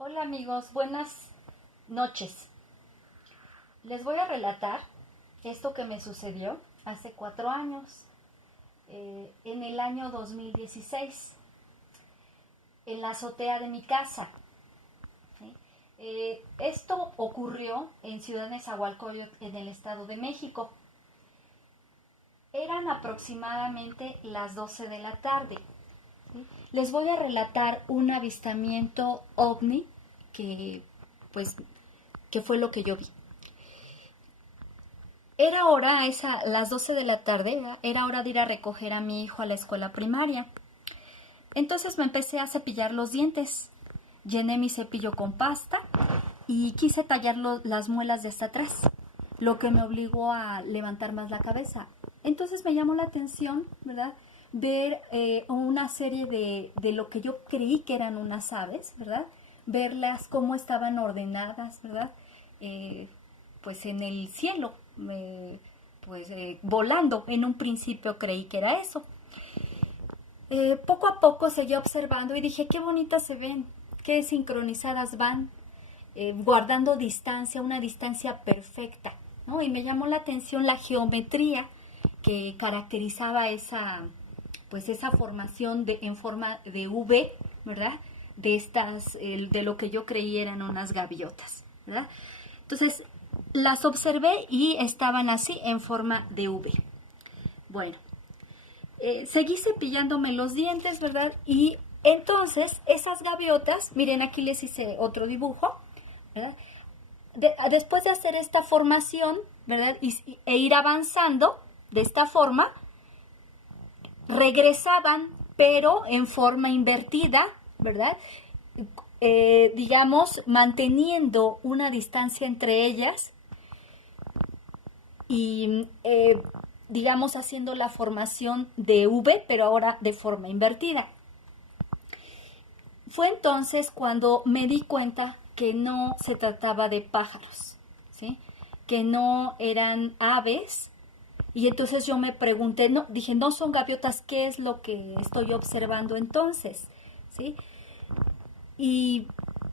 Hola amigos, buenas noches. Les voy a relatar esto que me sucedió hace 4 años, en el año 2016, en la azotea de mi casa. ¿Sí? Esto ocurrió en Ciudad Nezahualcóyotl, en el Estado de México. Eran aproximadamente las 12 de la tarde. ¿Sí? Les voy a relatar un avistamiento ovni que, pues, que fue lo que yo vi. Era hora, las 12 de la tarde, ¿verdad? Era hora de ir a recoger a mi hijo a la escuela primaria. Entonces me empecé a cepillar los dientes. Llené mi cepillo con pasta y quise tallar las muelas de hasta atrás, lo que me obligó a levantar más la cabeza. Entonces me llamó la atención, ¿verdad?, ver una serie de lo que yo creí que eran unas aves, ¿verdad?, verlas cómo estaban ordenadas, ¿verdad?, pues en el cielo, volando. En un principio creí que era eso. Poco a poco seguí observando y dije, qué bonitas se ven, qué sincronizadas van, guardando distancia, una distancia perfecta, ¿no? Y me llamó la atención la geometría que caracterizaba esa formación en forma de V, ¿verdad? De lo que yo creí eran unas gaviotas, ¿verdad? Entonces, las observé y estaban así en forma de V. Bueno, seguí cepillándome los dientes, ¿verdad? Y entonces esas gaviotas, miren, aquí les hice otro dibujo, ¿verdad? Después de hacer esta formación, ¿verdad?, e ir avanzando de esta forma, regresaban, pero en forma invertida, ¿verdad? Digamos, manteniendo una distancia entre ellas y, digamos, haciendo la formación de V, pero ahora de forma invertida. Fue entonces cuando me di cuenta que no se trataba de pájaros, ¿sí?, que no eran aves. Y entonces yo me pregunté, dije, no son gaviotas, ¿qué es lo que estoy observando entonces? ¿Sí? Y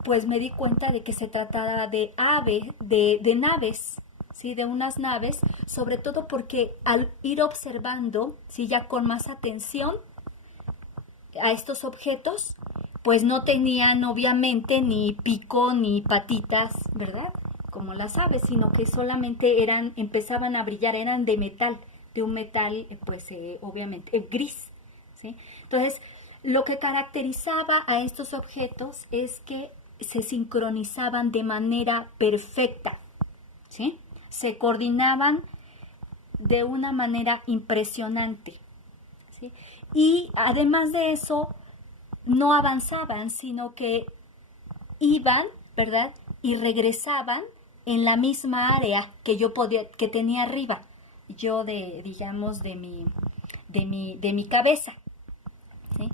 pues me di cuenta de que se trataba de naves, ¿sí?, de unas naves, sobre todo porque al ir observando, ¿sí?, ya con más atención a estos objetos, pues no tenían obviamente ni pico ni patitas, ¿verdad?, como las aves, sino que solamente empezaban a brillar, eran de metal, de un metal, obviamente, gris, ¿sí? Entonces, lo que caracterizaba a estos objetos es que se sincronizaban de manera perfecta, ¿sí? Se coordinaban de una manera impresionante, ¿sí? Y además de eso, no avanzaban, sino que iban, ¿verdad?, y regresaban en la misma área que que tenía arriba, yo digamos, de mi cabeza, ¿sí?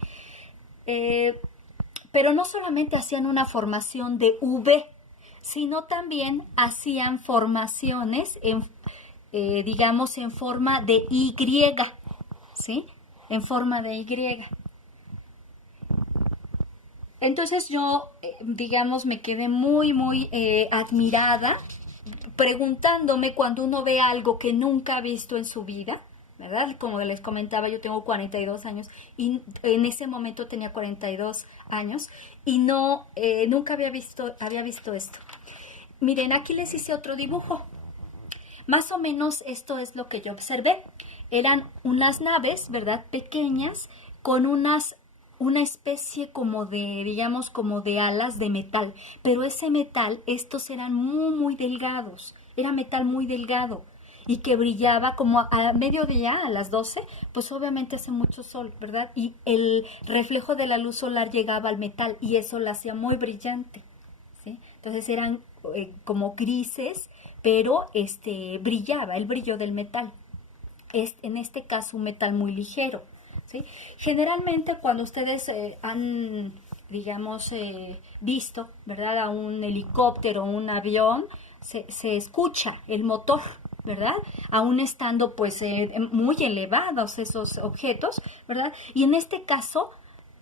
Pero no solamente hacían una formación de V, sino también hacían formaciones digamos, en forma de Y, ¿sí?, en forma de Y. Entonces yo, digamos, me quedé muy, muy admirada, preguntándome, cuando uno ve algo que nunca ha visto en su vida, ¿verdad? Como les comentaba, yo tengo 42 años y en ese momento tenía 42 años y nunca había visto esto. Miren, aquí les hice otro dibujo. Más o menos esto es lo que yo observé. Eran unas naves, ¿verdad?, pequeñas, con una especie como de, digamos, como de alas de metal. Pero ese metal, estos eran muy, muy delgados. Era metal muy delgado y que brillaba como a mediodía, a las 12, pues obviamente hace mucho sol, ¿verdad? Y el reflejo de la luz solar llegaba al metal y eso lo hacía muy brillante, ¿sí? Entonces eran como grises, pero brillaba el brillo del metal. En este caso un metal muy ligero, ¿sí? Generalmente cuando ustedes han, digamos, visto, ¿verdad?, a un helicóptero o un avión, se escucha el motor, ¿verdad?, aún estando pues muy elevados esos objetos, ¿verdad? Y en este caso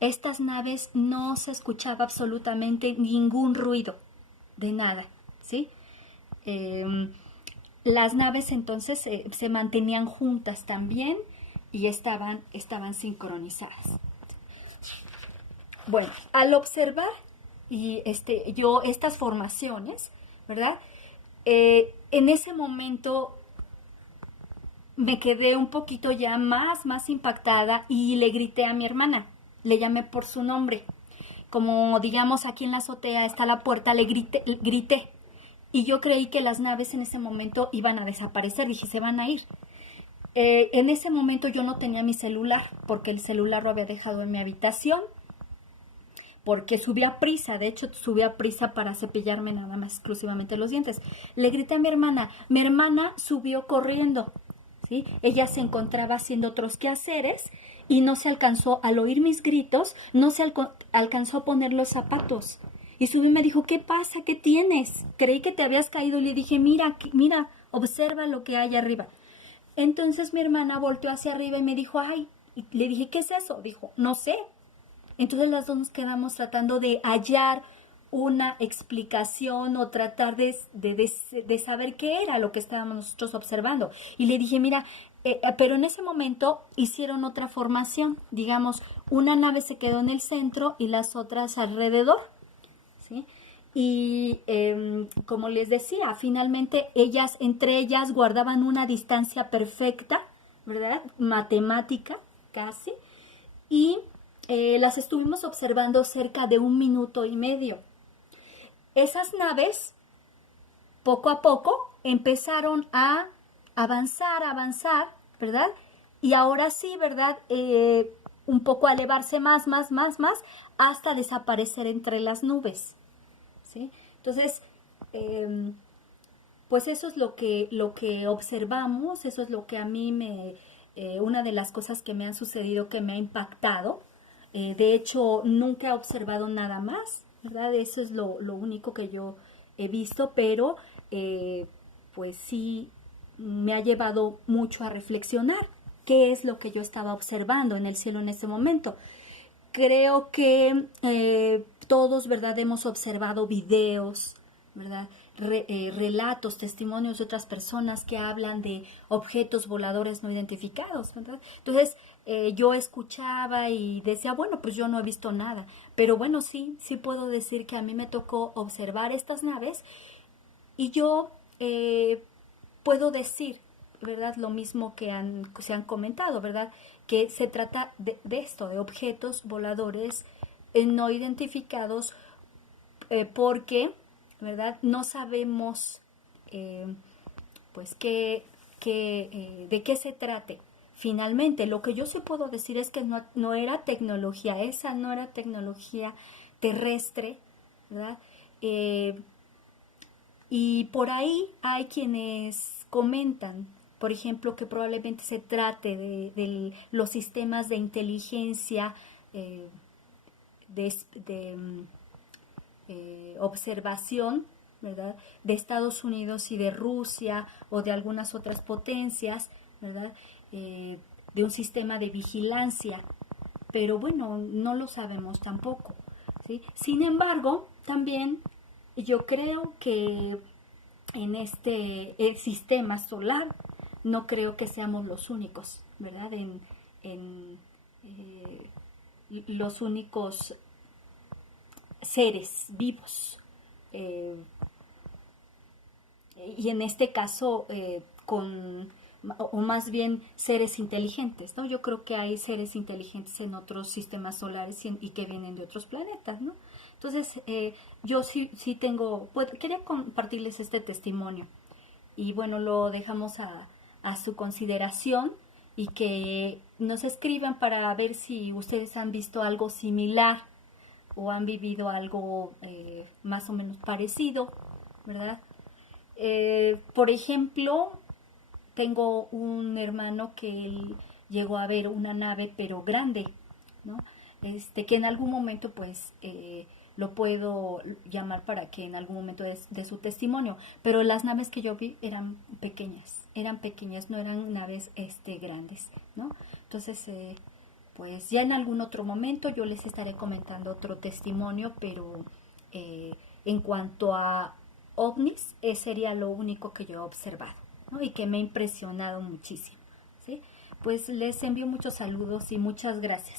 estas naves no se escuchaba absolutamente ningún ruido de nada, ¿sí? Las naves entonces se mantenían juntas también y estaban sincronizadas. Bueno, al observar y yo estas formaciones, ¿verdad? En ese momento me quedé un poquito ya más impactada y le grité a mi hermana, le llamé por su nombre. Como digamos aquí en la azotea está la puerta, le grité. Y yo creí que las naves en ese momento iban a desaparecer, dije, se van a ir. En ese momento yo no tenía mi celular, porque el celular lo había dejado en mi habitación, porque subía prisa, de hecho subía prisa para cepillarme nada más exclusivamente los dientes. Le grité a mi hermana subió corriendo, ¿sí? Ella se encontraba haciendo otros quehaceres y no se alcanzó, al oír mis gritos, no se alcanzó a poner los zapatos. Y subió y me dijo, ¿qué pasa? ¿Qué tienes? Creí que te habías caído y le dije, mira, observa lo que hay arriba. Entonces mi hermana volteó hacia arriba y me dijo, ay, y le dije, ¿qué es eso? Dijo, no sé. Entonces las dos nos quedamos tratando de hallar una explicación o tratar de saber qué era lo que estábamos nosotros observando. Y le dije, mira, pero en ese momento hicieron otra formación. Digamos, una nave se quedó en el centro y las otras alrededor, ¿sí? Y como les decía, finalmente entre ellas guardaban una distancia perfecta, ¿verdad? Matemática, casi. Y las estuvimos observando cerca de 1 minuto y medio. Esas naves, poco a poco, empezaron a avanzar, ¿verdad? Y ahora sí, ¿verdad? Un poco a elevarse más, hasta desaparecer entre las nubes, ¿sí? Entonces, pues eso es lo que observamos, eso es lo que a mí una de las cosas que me han sucedido, que me ha impactado. De hecho, nunca he observado nada más, ¿verdad? Eso es lo único que yo he visto, pero pues sí me ha llevado mucho a reflexionar qué es lo que yo estaba observando en el cielo en ese momento. Creo que todos, ¿verdad? Hemos observado videos, ¿verdad? Relatos, testimonios de otras personas que hablan de objetos voladores no identificados, ¿verdad? Entonces, yo escuchaba y decía, bueno, pues yo no he visto nada, pero bueno, sí puedo decir que a mí me tocó observar estas naves y yo puedo decir, ¿verdad? Lo mismo que se han comentado, ¿verdad? Que se trata de esto, de objetos voladores no identificados porque, ¿verdad? No sabemos, pues, de qué se trate. Finalmente, lo que yo sí puedo decir es que no era tecnología, esa no era tecnología terrestre, ¿verdad? Y por ahí hay quienes comentan, por ejemplo, que probablemente se trate de los sistemas de inteligencia observación, ¿verdad? De Estados Unidos y de Rusia o de algunas otras potencias, ¿verdad? De un sistema de vigilancia, pero bueno, no lo sabemos tampoco, ¿sí? Sin embargo, también yo creo que en este sistema solar no creo que seamos los únicos, ¿verdad? Los únicos seres vivos. Y en este caso, o más bien seres inteligentes, ¿no? Yo creo que hay seres inteligentes en otros sistemas solares y que vienen de otros planetas, ¿no? Entonces, yo sí tengo, quería compartirles este testimonio y bueno, lo dejamos a su consideración y que nos escriban para ver si ustedes han visto algo similar o han vivido algo más o menos parecido, ¿verdad? Por ejemplo, tengo un hermano que él llegó a ver una nave pero grande, ¿no? Que en algún momento pues lo puedo llamar para que en algún momento de su testimonio, pero las naves que yo vi eran pequeñas, no eran naves grandes, ¿no? Entonces pues ya en algún otro momento yo les estaré comentando otro testimonio, pero en cuanto a ovnis, sería lo único que yo he observado, ¿no? Y que me ha impresionado muchísimo, ¿sí? Pues les envío muchos saludos y muchas gracias.